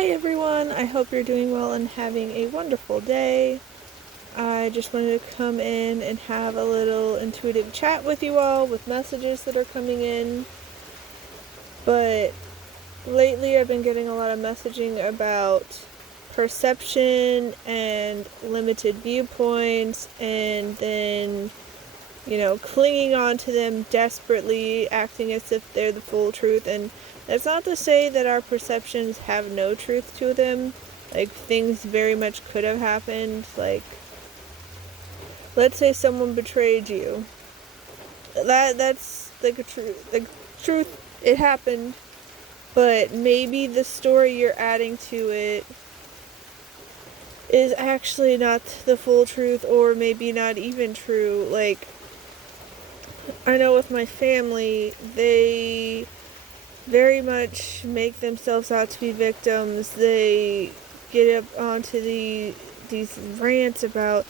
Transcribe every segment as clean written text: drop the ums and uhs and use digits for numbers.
Hi everyone, I hope you're doing well and having a wonderful day. I just wanted to come in and have a little intuitive chat with you all with messages that are coming in. But lately I've been getting a lot of messaging about perception and limited viewpoints and then, clinging on to them desperately, acting as if they're the full truth. And that's not to say that our perceptions have no truth to them. Like, things very much could have happened. Like, let's say someone betrayed you. That's like a truth. It happened, but maybe the story you're adding to it is actually not the full truth, or maybe not even true. Like, I know with my family, they very much make themselves out to be victims. They get up onto these rants about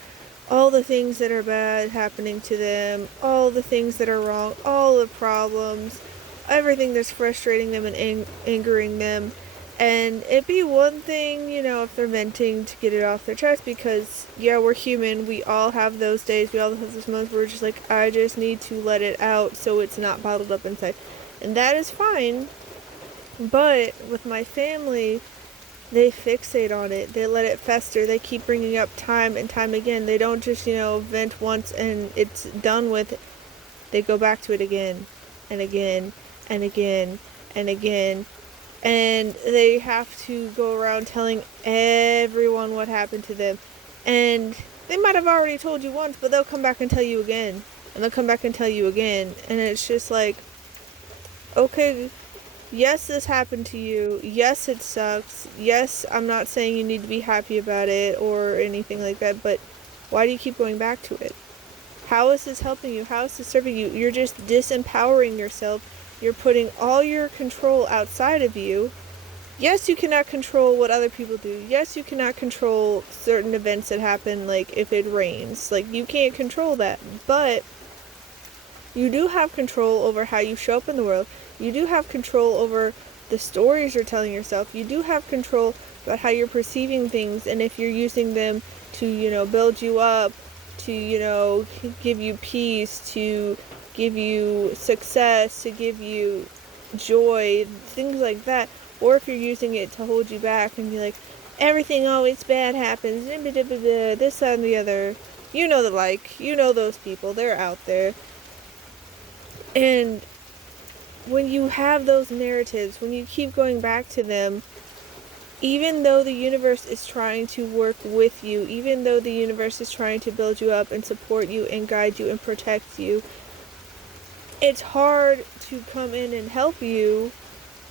all the things that are bad happening to them, all the things that are wrong, all the problems, everything that's frustrating them and angering them. And it'd be one thing, if they're venting to get it off their chest, because, yeah, we're human. We all have those days. We all have those moments where we're just like, I just need to let it out so it's not bottled up inside. And that is fine. But with my family, they fixate on it. They let it fester. They keep bringing up time and time again. They don't just, vent once and it's done with. They go back to it again and again and again and again. And they have to go around telling everyone what happened to them. And they might have already told you once, but they'll come back and tell you again. And they'll come back and tell you again. And it's just like, okay, yes, this happened to you. Yes, it sucks. Yes, I'm not saying you need to be happy about it or anything like that, but why do you keep going back to it? How is this helping you? How is this serving you? You're just disempowering yourself. You're putting all your control outside of you. Yes, you cannot control what other people do. Yes, you cannot control certain events that happen, like if it rains. Like, you can't control that. But you do have control over how you show up in the world. You do have control over the stories you're telling yourself. You do have control about how you're perceiving things, and if you're using them to, build you up, to, give you peace, to give you success, to give you joy, things like that. Or if you're using it to hold you back and be like, everything always bad happens, this, that, and the other. You know the like. You know those people. They're out there. And when you have those narratives, when you keep going back to them, even though the universe is trying to work with you, even though the universe is trying to build you up and support you and guide you and protect you, it's hard to come in and help you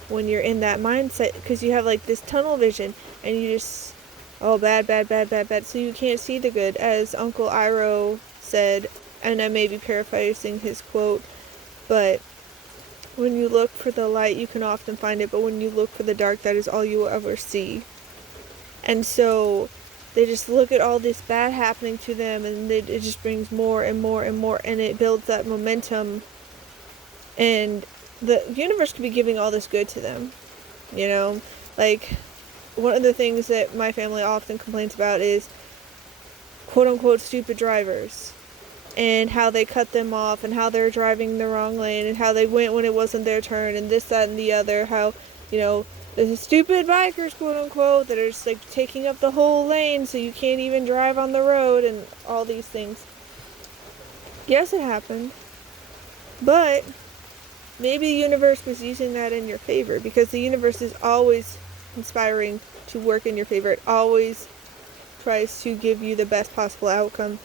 when you're in that mindset, because you have like this tunnel vision and you just, oh, bad, bad, bad, bad, bad. So you can't see the good, as Uncle Iroh said, and I may be paraphrasing his quote, but when you look for the light, you can often find it, but when you look for the dark, that is all you will ever see. And so they just look at all this bad happening to them, and it just brings more and more and more, and it builds that momentum. And the universe could be giving all this good to them, Like, one of the things that my family often complains about is quote-unquote stupid drivers, and how they cut them off, and how they're driving the wrong lane, and how they went when it wasn't their turn, and this, that, and the other. How, there's stupid bikers, quote-unquote, that are just, like, taking up the whole lane so you can't even drive on the road, and all these things. Yes, it happened. But maybe the universe was using that in your favor, because the universe is always conspiring to work in your favor. It always tries to give you the best possible outcome.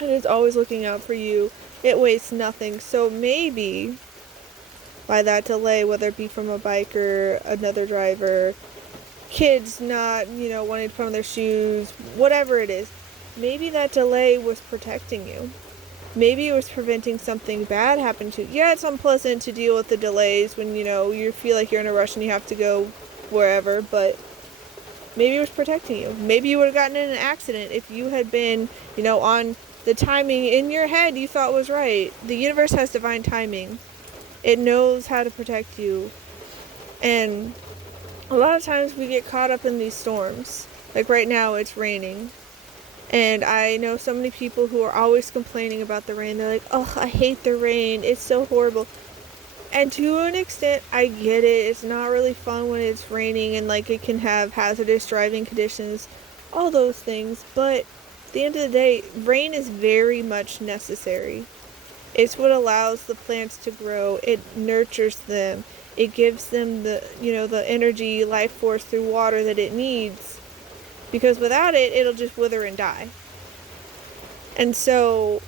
It is always looking out for you. It wastes nothing. So maybe by that delay, whether it be from a biker, another driver, kids not, wanting to put on their shoes, whatever it is, maybe that delay was protecting you. Maybe it was preventing something bad happening to you. Yeah, it's unpleasant to deal with the delays when, you feel like you're in a rush and you have to go wherever, but maybe it was protecting you. Maybe you would have gotten in an accident if you had been, on the timing in your head you thought was right. The universe has divine timing. It knows how to protect you. And a lot of times we get caught up in these storms. Like right now, it's raining. And I know so many people who are always complaining about the rain. They're like, oh, I hate the rain. It's so horrible. And to an extent, I get it. It's not really fun when it's raining and like it can have hazardous driving conditions, all those things. But at the end of the day, rain is very much necessary. It's what allows the plants to grow. It nurtures them. It gives them the energy, life force through water that it needs. Because without it, it'll just wither and die. And so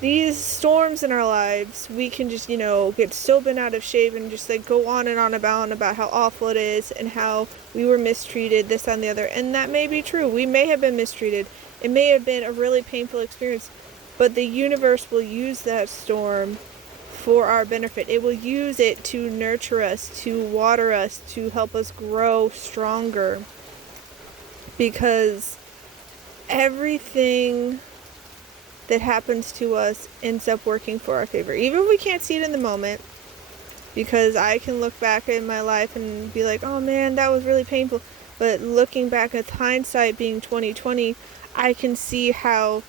these storms in our lives, we can just, get so bent out of shape and just like go on and on about how awful it is and how we were mistreated, this, that, and the other. And that may be true. We may have been mistreated. It may have been a really painful experience. But the universe will use that storm for our benefit. It will use it to nurture us, to water us, to help us grow stronger. Because everything that happens to us ends up working for our favor. Even if we can't see it in the moment, because I can look back in my life and be like, oh man, that was really painful. But looking back at hindsight being 2020, I can see how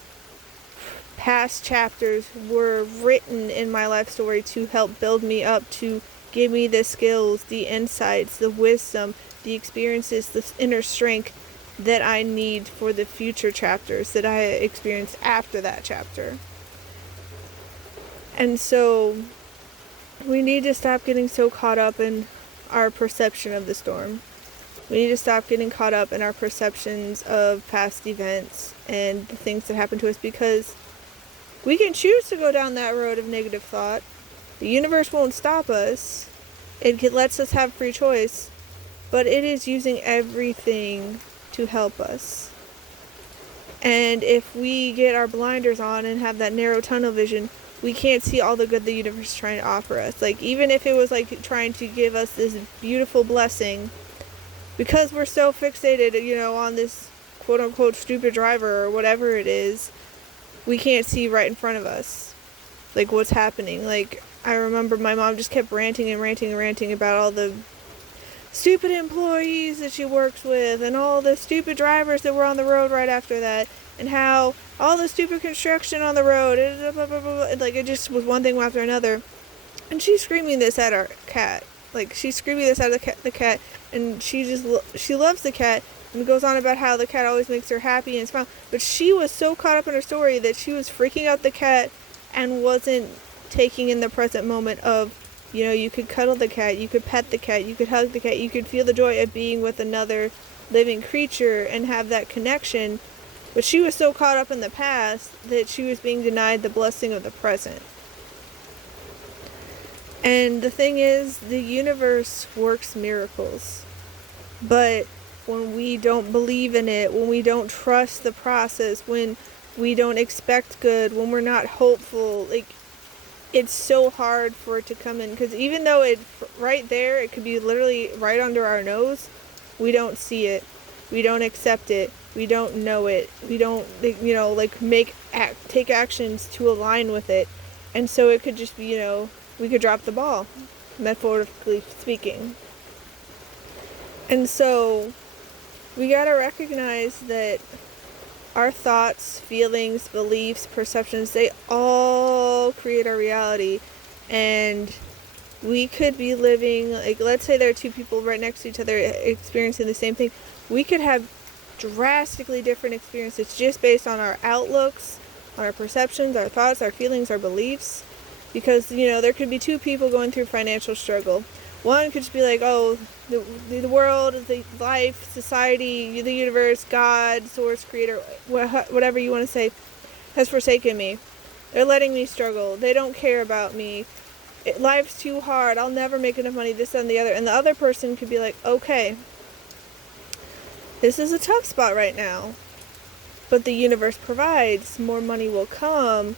past chapters were written in my life story to help build me up, to give me the skills, the insights, the wisdom, the experiences, the inner strength that I need for the future chapters that I experience after that chapter. And so we need to stop getting so caught up in our perception of the storm. We need to stop getting caught up in our perceptions of past events and the things that happen to us, because we can choose to go down that road of negative thought. The universe won't stop us. It lets us have free choice, but it is using everything to help us. And if we get our blinders on and have that narrow tunnel vision, we can't see all the good the universe is trying to offer us. Like, even if it was like trying to give us this beautiful blessing, because we're so fixated, on this quote unquote stupid driver or whatever it is, we can't see right in front of us, like, what's happening. Like, I remember my mom just kept ranting about all the stupid employees that she works with and all the stupid drivers that were on the road right after that, and how all the stupid construction on the road, and blah, blah, blah, blah. Like, it just was one thing after another. And she's screaming this at our cat. Like, she's screaming this at the cat, and she loves the cat, and goes on about how the cat always makes her happy and smile. But she was so caught up in her story that she was freaking out the cat and wasn't taking in the present moment of, you could cuddle the cat, you could pet the cat, you could hug the cat, you could feel the joy of being with another living creature and have that connection. But she was so caught up in the past that she was being denied the blessing of the present. And the thing is, the universe works miracles. But when we don't believe in it, when we don't trust the process, when we don't expect good, when we're not hopeful, like, it's so hard for it to come in. Because even though it right there, it could be literally right under our nose, we don't see it, we don't accept it, we don't know it, we don't, take actions to align with it. And so it could just be, we could drop the ball, metaphorically speaking. And so we gotta recognize that our thoughts, feelings, beliefs, perceptions, they all create our reality. And we could be living, like, let's say there are two people right next to each other experiencing the same thing. We could have drastically different experiences just based on our outlooks, on our perceptions, our thoughts, our feelings, our beliefs. Because, there could be two people going through financial struggle. One could just be like, oh, the world, the life, society, the universe, God, source, creator, whatever you want to say, has forsaken me. They're letting me struggle. They don't care about me. Life's too hard. I'll never make enough money, this and the other. And the other person could be like, okay, this is a tough spot right now, but the universe provides. More money will come.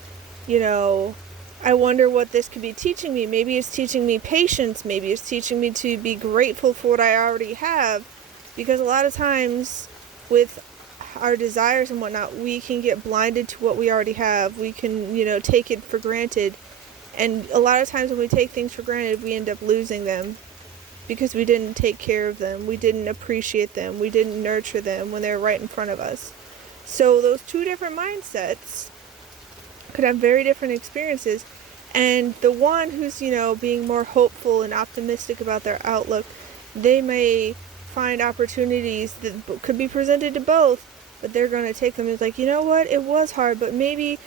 I wonder what this could be teaching me. Maybe it's teaching me patience. Maybe it's teaching me to be grateful for what I already have. Because a lot of times with our desires and whatnot, we can get blinded to what we already have. We can, take it for granted. And a lot of times when we take things for granted, we end up losing them. because we didn't take care of them, we didn't appreciate them, we didn't nurture them when they were right in front of us. So those two different mindsets could have very different experiences. And the one who's, being more hopeful and optimistic about their outlook, they may find opportunities that could be presented to both, but they're going to take them as like, you know what, it was hard, but maybe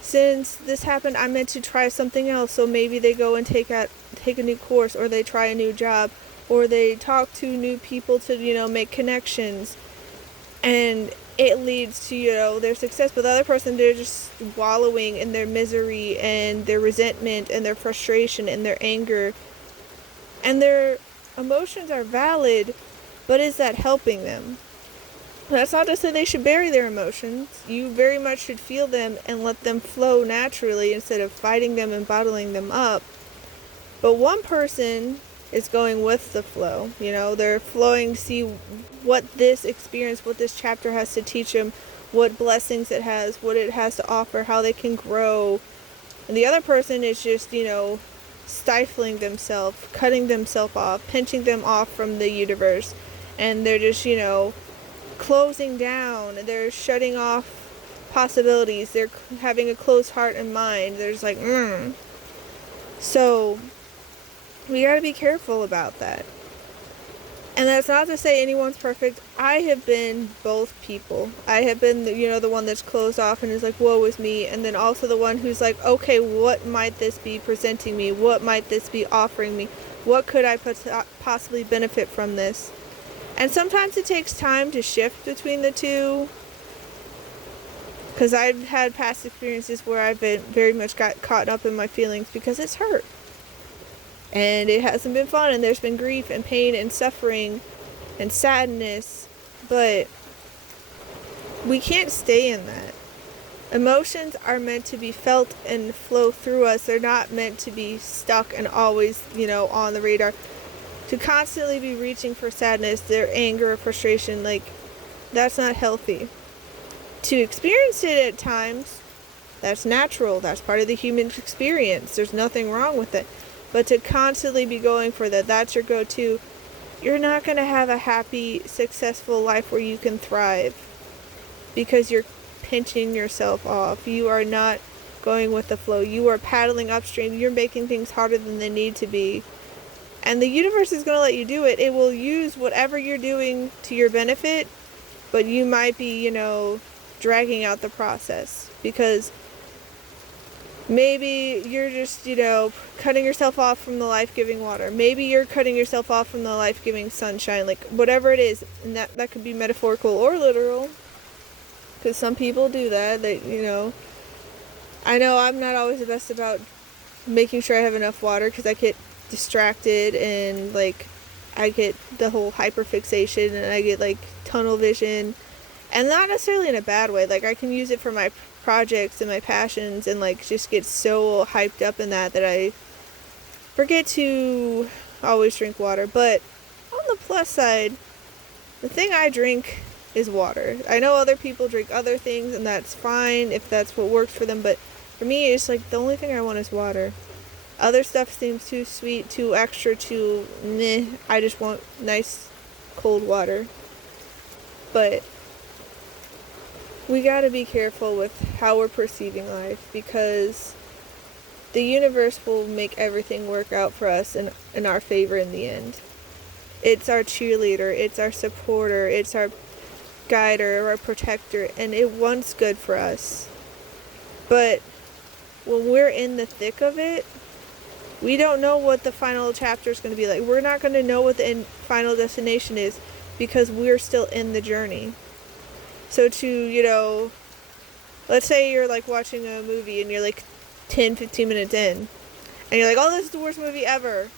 since this happened, I meant to try something else. So maybe they go and take a new course, or they try a new job, or they talk to new people to, make connections. And it leads to, their success. But the other person, they're just wallowing in their misery and their resentment and their frustration and their anger. And their emotions are valid, but is that helping them? That's not to say they should bury their emotions. You very much should feel them and let them flow naturally instead of fighting them and bottling them up. But one person is going with the flow. They're flowing to see what this experience, what this chapter has to teach them, what blessings it has, what it has to offer, how they can grow. And the other person is just, stifling themselves, cutting themselves off, pinching them off from the universe. And they're just, closing down. They're shutting off possibilities. They're having a closed heart and mind. They're just like, So we got to be careful about that. And that's not to say anyone's perfect. I have been both people. I have been, the one that's closed off and is like, woe is me. And then also the one who's like, okay, what might this be presenting me? What might this be offering me? What could I possibly benefit from this? And sometimes it takes time to shift between the two. Because I've had past experiences where I've been very much got caught up in my feelings because it's hurt. And it hasn't been fun, and there's been grief and pain and suffering and sadness, but we can't stay in that. Emotions are meant to be felt and flow through us. They're not meant to be stuck and always, on the radar. To constantly be reaching for sadness, their anger or frustration, that's not healthy. To experience it at times, that's natural. That's part of the human experience. There's nothing wrong with it. But to constantly be going for that's your go-to, you're not going to have a happy, successful life where you can thrive because you're pinching yourself off. You are not going with the flow. You are paddling upstream. You're making things harder than they need to be. And the universe is going to let you do it. It will use whatever you're doing to your benefit, but you might be, dragging out the process because maybe you're just, cutting yourself off from the life-giving water. Maybe you're cutting yourself off from the life-giving sunshine. Whatever it is. And that could be metaphorical or literal. Because some people do that. I know I'm not always the best about making sure I have enough water because I get distracted and, I get the whole hyperfixation and I get, tunnel vision. And not necessarily in a bad way. I can use it for my projects and my passions and just get so hyped up in that I forget to always drink water. But on the plus side, the thing I drink is water. I know other people drink other things and that's fine if that's what works for them, but for me it's the only thing I want is water. Other stuff seems too sweet, too extra, too meh. I just want nice cold water. But we gotta be careful with how we're perceiving life because the universe will make everything work out for us in our favor in the end. It's our cheerleader, it's our supporter, it's our guider, our protector, and it wants good for us. But when we're in the thick of it, we don't know what the final chapter is going to be like. We're not going to know what the final destination is because we're still in the journey. So to, let's say you're watching a movie and you're 10, 15 minutes in and you're oh, this is the worst movie ever.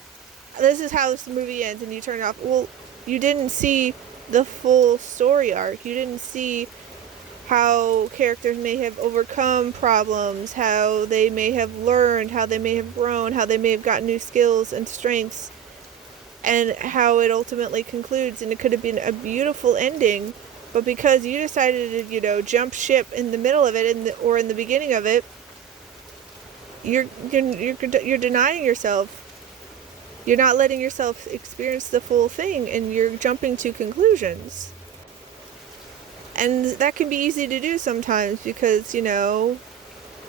This is how this movie ends, and you turn it off. Well, you didn't see the full story arc. You didn't see how characters may have overcome problems, how they may have learned, how they may have grown, how they may have gotten new skills and strengths, and how it ultimately concludes. And it could have been a beautiful ending, but because you decided to, jump ship in the middle of it or in the beginning of it, you're denying yourself You're not letting yourself experience the full thing, and you're jumping to conclusions. And that can be easy to do sometimes because,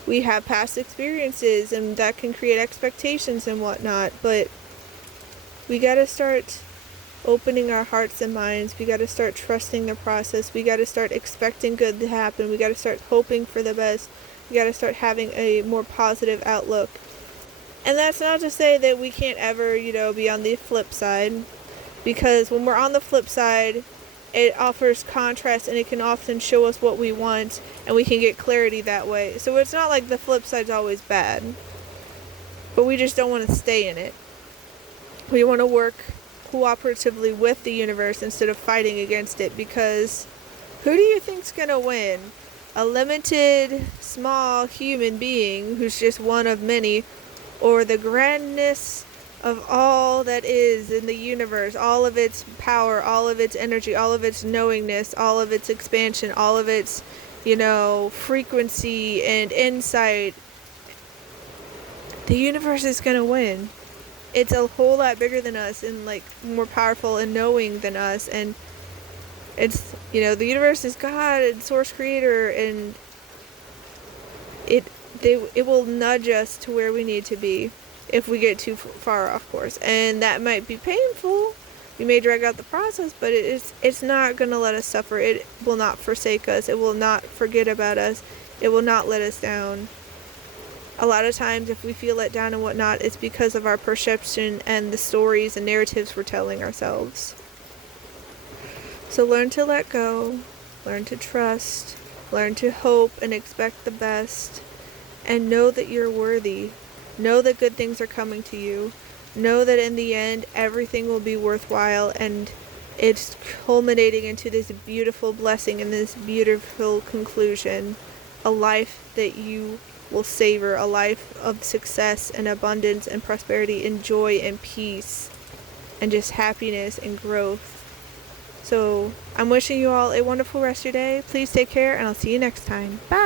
we have past experiences and that can create expectations and whatnot. But we got to start opening our hearts and minds. We got to start trusting the process. We got to start expecting good to happen. We got to start hoping for the best. We got to start having a more positive outlook. And that's not to say that we can't ever, be on the flip side. Because when we're on the flip side, it offers contrast and it can often show us what we want, and we can get clarity that way. So it's not like the flip side's always bad. But we just don't want to stay in it. We want to work cooperatively with the universe instead of fighting against it, because who do you think's going to win? A limited, small human being who's just one of many, or the grandness of all that is in the universe, all of its power, all of its energy, all of its knowingness, all of its expansion, all of its, frequency and insight? The universe is going to win. It's a whole lot bigger than us and more powerful and knowing than us, and it's the universe is God and source creator, and it will nudge us to where we need to be if we get too far off course, and that might be painful. We may drag out the process, but it's not going to let us suffer. It will not forsake us. It will not forget about us. It will not let us down. A lot of times if we feel let down and whatnot, it's because of our perception and the stories and narratives we're telling ourselves. So learn to let go, learn to trust, learn to hope and expect the best, and know that you're worthy. Know that good things are coming to you. Know that in the end, everything will be worthwhile, and it's culminating into this beautiful blessing and this beautiful conclusion. A life that you will savor, a life of success and abundance and prosperity and joy and peace and just happiness and growth. So I'm wishing you all a wonderful rest of your day. Please take care, and I'll see you next time. Bye.